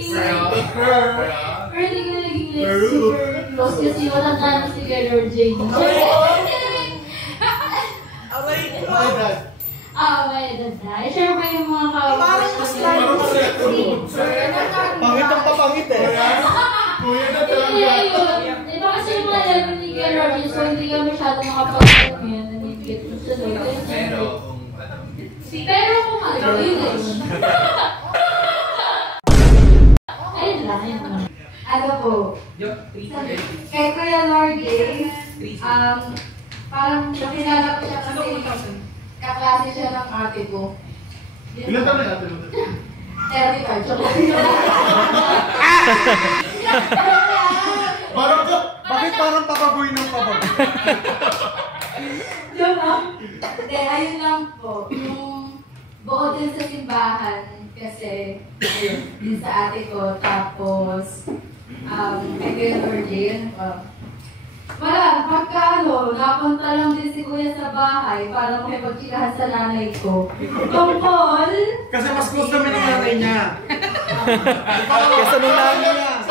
hindi ko naging super close kasi walang tayo si Gerard J. My dad. Share ba yung mga kawin? Parang mas lalo kasi pangit ang papangit eh. Kuya na talaga. Ito kasi yung mga level ni Gerard J. So hindi ka masyado makapag-get mo yan. Nanigit mo sa lord. Pero kung ano, yun eh. Ayun lang, yun lang. Ano po? Kay Kuya Lorde, parang nakilala ko siya kasi kaklase siya ng ate ko. Ilan taon na natin? 35. Parang ko, bakit parang papaboy ng papaboy? Diba? Hindi, ayun lang po. Yung buo din sa simbahan kasi din sa ate ko. Tapos, kay Kuya Lorde, yun po. Wala, pagka napunta lang din si Kuya sa bahay para makipagchikahan sa nanay ko. Tungkol! Kasi mas close kami ng nanay niya. Kasi nung nanay niya.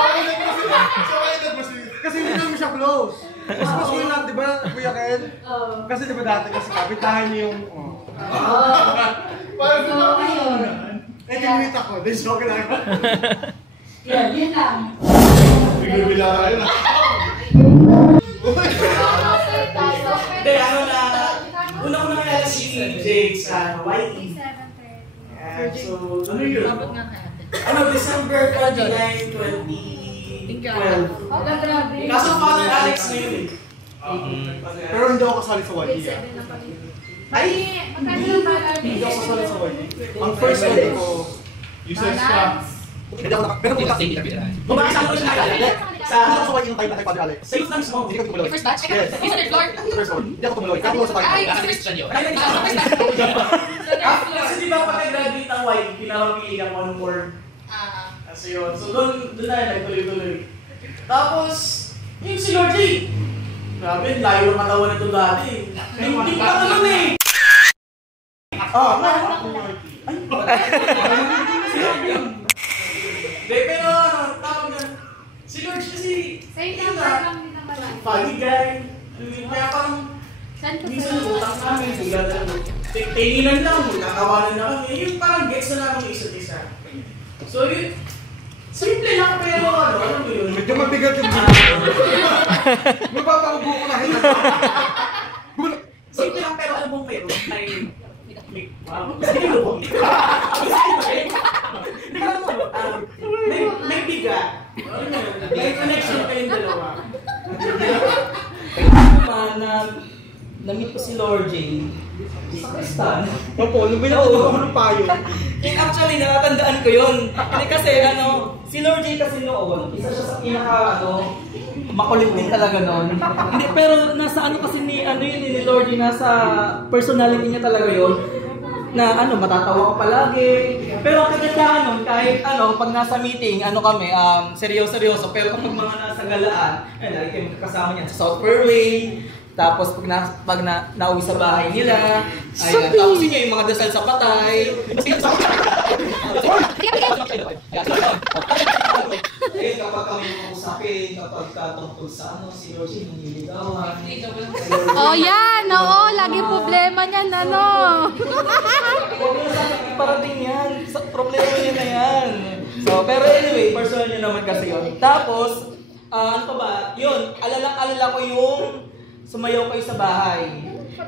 Kasi hindi namin siya close. Mas close ko lang, di ba, Kuya Ken? Kasi di ba dati kasi kapitahan niyo yung... So, ayun. Eh, kinumit ako. This joke lang. Yan, yun lang. Bigla kayo na. Hindi, ano na, una ko nakilala si Jake sa YE. So, ano yun? Ano, December 29, 2012. Kaso Father Alex na yun eh. Pero hindi ako kasali sa YE. Ay! Hindi ako kasali sa YE. Ang first one ko, useless ka. Hindi ako pero kung Bumakasama ko siya nakilala. sa YE yung time na kay Father Alex. Sa youth lang mo. Hindi ka tumuloy. First batch? Yes. First one. Hindi ako tumuloy. Kapag sa Ay, YE. first batch yun. Kasi di ba pag-graduate ang YE, pinapapili ka mo ng word. Kasi yun. So doon na nagtuloy-tuloy. Tapos, yung si Lord J. Grabe, layo ng katawan nito dati. Hindi pa naman eh. Pero ano, tawag na. Si Lord kasi, yun na, funny guy. Kaya parang, minsan utang namin, tinginan lang, magkakawanan na kami. Yung parang gets na namin yung isa't isa. So yun, simple lang pero ano mo yun? Medyo mabigat yung magpapaubo ko na rin. Simple lang pero alam mong pero ay may biga. May connection kayong dalawa. Na-meet ko si Lord J. Sa Kristan. Opo, lumilaw ako ng payo. Actually, natatandaan ko yun. Hindi kasi si Lord J kasi noon, isa siya sa pinaka makulit din talaga noon. Hindi, pero nasa kasi ni Lord J, nasa personality niya talaga yun. Na matatawa ka palagi. Pero ang kagandahan nun, kahit pag nasa meeting, kami, seryoso. Pero kapag mga nasa galaan, lagi kayo kasama niyan sa South Fairway. Tapos pag nauwi sa bahay nila, ayun, tapos yun yung mga dasal sa patay. Eh, kapag kami usapin, kapag tungkol sa si Rosie yung niligawan. Oh, yan! Oo, lagi problema niyan, Huwag mo sa akin parating yan. Problema niya na yan. So, pero anyway, personal niya naman kasi yun. Tapos, ano pa ba? Yun, alala ko yung sumayaw kayo sa bahay.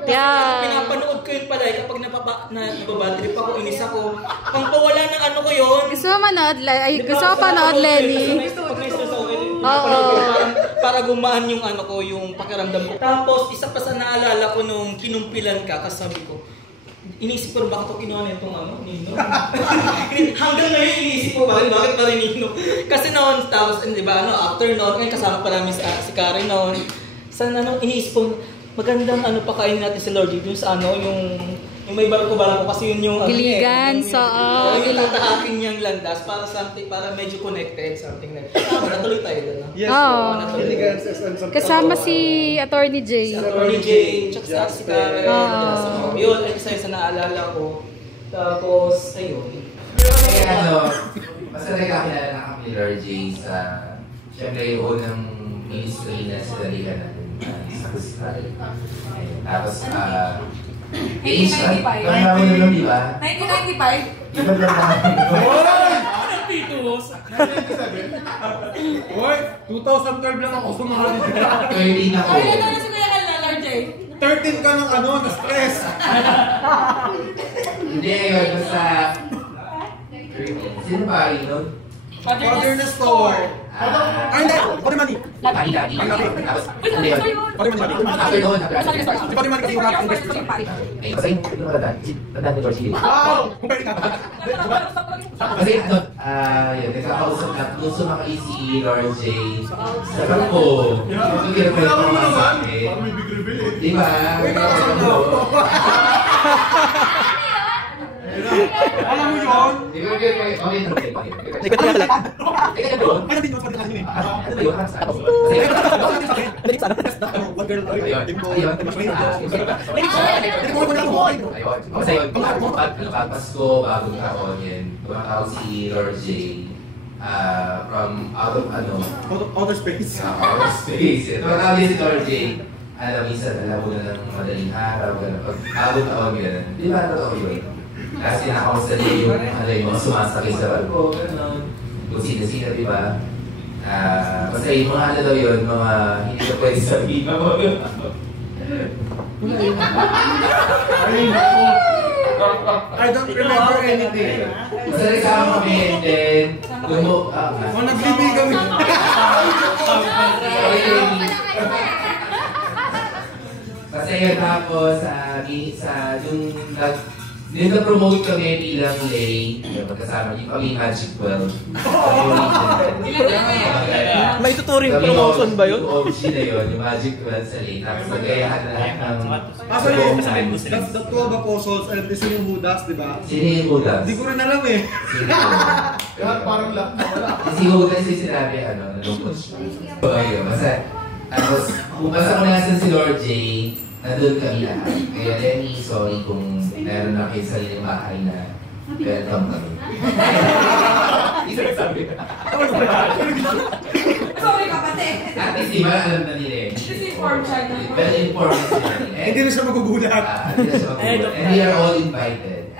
Yeah. Pinapanood ko yun pala kapag nababatrip ako, inis ako. Pang pawala ng ko yun. Gusto mo manood, gusto mo panood, Lenny? Pag na-stress ako, pinapanood ko para gumaan yung yung pakiramdam ko. Tapos, isa pa sa naalala ko nung kinumpilan ka, kasi sabi ko, iniisip ko rin bakit ito kinuha na itong Nino. Hanggang ngayon iniisip ko bakit pa rin Nino. Kasi noon, tapos, di ba, after noon, kasama pa namin si Karen noon. Iniisip ko, magandang pakainin natin si Lord dun sa yung may barko-barko kasi yun yung Giligan, yung tatahakin niyang landas para medyo connected, something like that. Natuloy tayo doon. Yes, Giligan. Kasama si Attorney J. Si Attorney J, tsaka si Karen. Yun, isa sa naalala ko. Tapos, ayun. Eh basta nagkakilala na kami ni Lord J sa, siyempre yung unang ministry na sinalihan natin sa Crystal. Tapos, age na, kaya mo na lang, di ba? 1995? Iba lang naman. Hoy, 2012 lang ako sumunod. 13 ako. Ay, ano na si Kuya Kal na, Lord J? 13 ka ng na-stress. Hindi, yun, basta... Sino pa rin nun? Father na store. Ay, hindi! Father money. Lagi. Tapos, ano yun? Father money. After noon, Si Father money kasi yung invest. eh, kasi yung matandaan, tandaan ni George Hill. Wow! Kumpare ka. Kasi ano, yun, nagkakausap na gusto makali si Lord J. Sa bangko. Yung ginagawa ko mga sa akin. Parang may big reveal eh. Di ba? Alam mo yun? Di ba? Okay. Ikot nga pala. Teka doon. Ay, nandito yung father kanina eh. Ano ba yun? Dali sa One girl. Ayun. Kasi yun, pag Pasko, bagong taon yan, tumatawag si Lord J. From out of Outer space. outer space. Tumatawag din si Lord J. Alam, minsan, alam mo na ng madaling araw, gano'n. Pag bagong taon, gano'n. Di ba totoo yun? Kasi nakakausap niya yung mga sumasakay sa barko, gano'n. Kung sino-sino, di ba? Basta yung mga ano daw yun, mga hindi na pwede sabihin mo. I don't remember anything. Basta nagsama kami and then, Naglibig kami. Basta yun tapos, yung nag-promote kami bilang lay, magkasama yung kami Magic 12. May tuturing promotion ba yun? Yung OG na yun, yung Magic 12 sa lay. Tapos nagayahan na lahat ng... The 12 Apostles and the sino yung Judas, di ba? Sino yung Judas? Hindi ko rin alam eh. Parang lang. Si Judas yung sinabi, nalungkot siya. Basta, tapos, basta kung nasan si Lord J, nandun kami lahat. Kaya Lenny, sorry kung meron na kayo sa inyong bahay na welcome kami. Hindi ka nagsabi. Sorry kapatid. At least diba alam na nila eh. Misinformed siya. Well-informed sila. Hindi na siya magugulat. Hindi na siya magugulat. And we are all invited.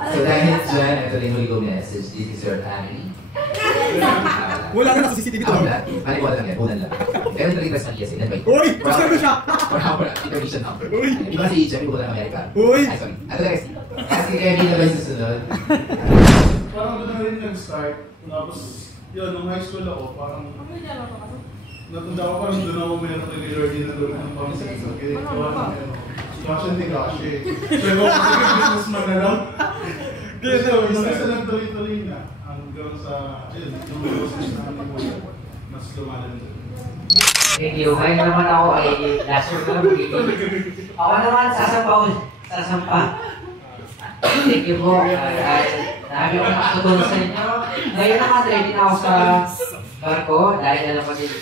So dahil dyan, ito rin huli kong message. This is your family. Wala ka na sa CCTV to. Maliwala lang yan, unan lang. Pero nag-request na ESA, invite. Uy! Gusto siya! For our information number. Uy! Iba si Icha, yung unang Amerika. Uy! Ay, sorry. Ano guys? Kasi kaya hindi na ba yung susunod? Parang doon na rin nag-start. Tapos, yun, nung high school ako, parang... Natanda ko parang doon ako meron kay Lord na doon ng pang-sex. Okay, gawa na meron. Fashion ni Gashi. Pero kasi businessman na lang. So, isa lang tuloy-tuloy na. Hanggang sa, yun, yung business na kami mo, mas lumalan doon. Thank you. Ngayon naman ako ay last year ko lang magiging. Ako naman, sasampa. Thank you po. Dahil ako nakatutulong sa inyo. Ngayon naman, ready na ako sa barko. Dahil alam ko din,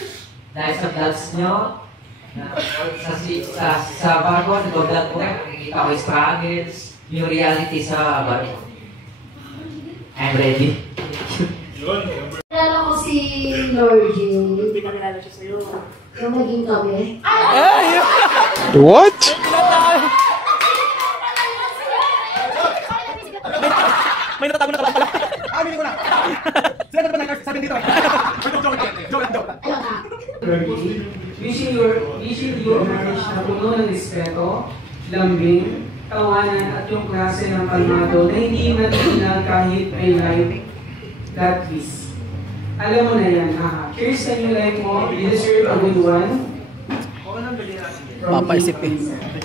dahil sa vlogs nyo, sa barko, nag-vlog ko, nakikita ko yung struggles, yung reality sa barko. I'm ready. Kilala ko si Lord J. Hindi ka kilala siya sa'yo. Yung naging kami. What? May natatago na ka lang pala. Aminin ko na. Sila ka ba sabihin dito? Joke. Wishing your marriage na puno ng respeto, lambing, tawanan at yung klase ng kalmado na hindi natin kahit may life that is. Alam mo na yan, here's the new life mo, you deserve a good one. Papaisip eh.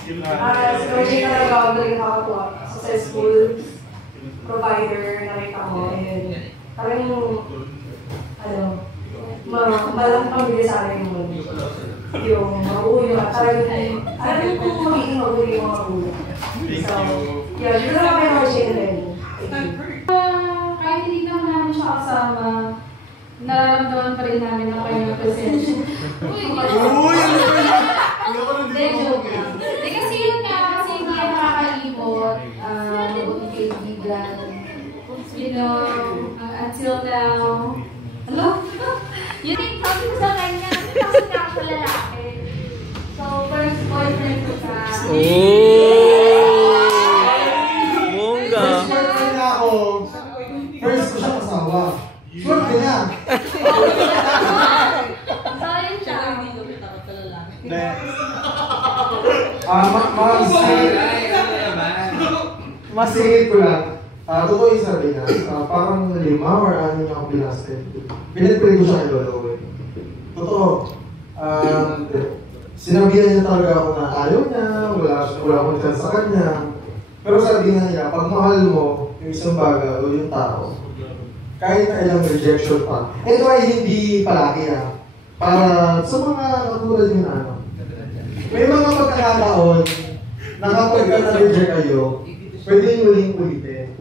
Si Lord J talaga ako naging nakatuwa. Successful provider nakita ko. And parang yung, malang pamilya sa akin yung magulo at talagang alam mo kung magiging magulo yung mga magulo. So, yun, dito lang kami Lord J na rin. Kahit hindi naman namin siya kasama, nararamdaman pa rin namin na kayo ng presensya. Uy! Hindi, joke lang. Kasi yun nga, kasi hindi yan nakakalimot, kaibigan. until now, yun yung sabi ko sa kanya, kasi nga ako lalaki. So, first boyfriend ko sa... Bongga. First boyfriend niya ako. First ko siya kasawa. Sure ka niya. So, yun siya. Masingit ko lang. Totoo yung sabi niya, parang 5 or 6 niya ako binasted. Pinagpili ko siya kay Lolo eh. Totoo. Sinabihan niya talaga ako na ayaw niya, wala akong chance sa kanya. Pero sabi niya, pag mahal mo yung isang bagay o yung tao, kahit na ilang rejection pa. Ito ay hindi palagi para sa mga katulad yun may mga pagkakataon na kapag ka na-reject kayo, pwede nyo ulitin.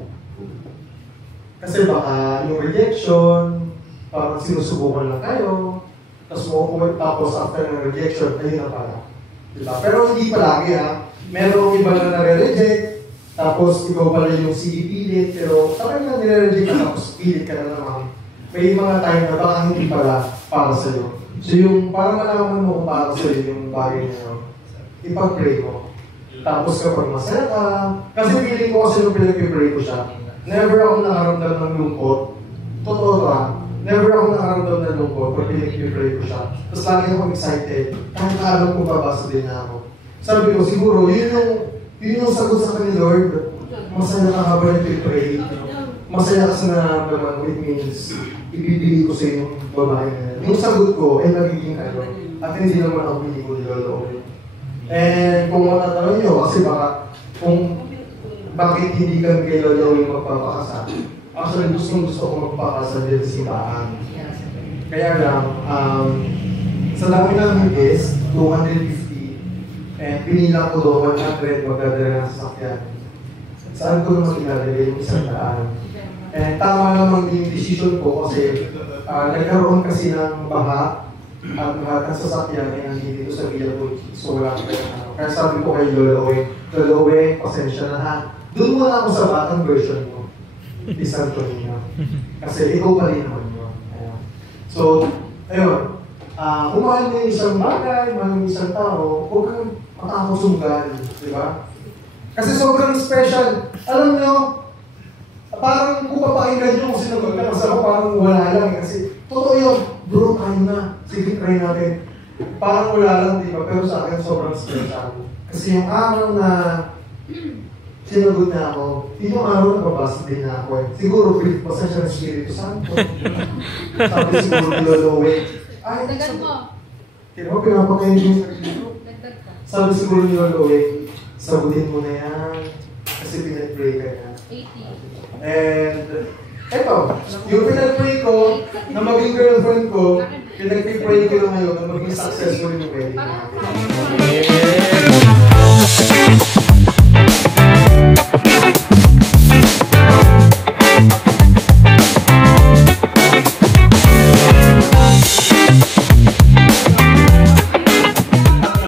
Kasi baka yung rejection, parang sinusubukan lang kayo, tapos after ng rejection, ayun na pala. Diba? Pero hindi palagi merong iba na nare-reject, tapos ikaw pala yung sinipilit, pero kapag na nire-reject ka tapos pilit ka na naman, may mga time na baka hindi pala para sa'yo. So yung parang malaman mo kung para sa'yo yung bagay na yun, ipag-pray mo. Tapos kapag masaya ka, kasi feeling ko kasi nung pinag-pray ko siya, never ako nakaramdam ng lungkot. Totoo never ako nakaramdam ng lungkot pag pinag-pray ko siya. Tapos lagi akong excited, kahit alam ko babasa din na ako. Sabi ko, siguro, yun yung sagot sa akin ni Lord. Masaya ka habang nag-pray. Masaya ka sa nararamdaman mo, it means, ibibigay ko sa yung babae na yan. Yung sagot ko, nagiging ano, at hindi naman ako hindi ko nilolo. And kung matatanong nyo, kasi baka, kung bakit hindi kami kay Lolo yung magpapakasal. Actually, gusto ko magpapakasal din sa simbahan. Kaya lang, sa dami ng guest, 250, and pinilang ko doon 100 magdadala ng sasakyan. Saan ko naman ilalagay yung 100? And tama naman din yung decision ko kasi nagkaroon kasi ng baha at lahat ng sasakyan ay nandito sa Villa Puig. So wala ko kaya sabi ko kay Lolo Owe, pasensya na ha. Doon muna ako sa batang version mo. Isang Tonino. Kasi ikaw pa rin naman mo. So, ayun. Kung mahal mo yung isang bagay, mahal mo yung isang tao, huwag kang makakasunggan. Diba? Kasi sobrang special. Alam nyo, parang kung papakinggan nyo kung sinagot ka, kasi ako parang wala lang. Kasi totoo yun. Bro, tayo na. Sige, try natin. Parang wala lang, di ba? Pero sa akin, sobrang special. Kasi yung araw na sinagot na ako, yung araw na babasa din na ako. Siguro, pasensya ng Espiritu Santo. Sabi siguro ni Lolo Owe, ay, Dagan mo. Kaya mo, pinapakain yung sarili ko. Sabi siguro ni Lolo Owe, sagutin mo na yan. Kasi pinag-pray ka na. 80. And, eto, yung pinag-pray ko, na maging girlfriend ko, pinag-pray ko na ngayon na maging successful yung wedding namin.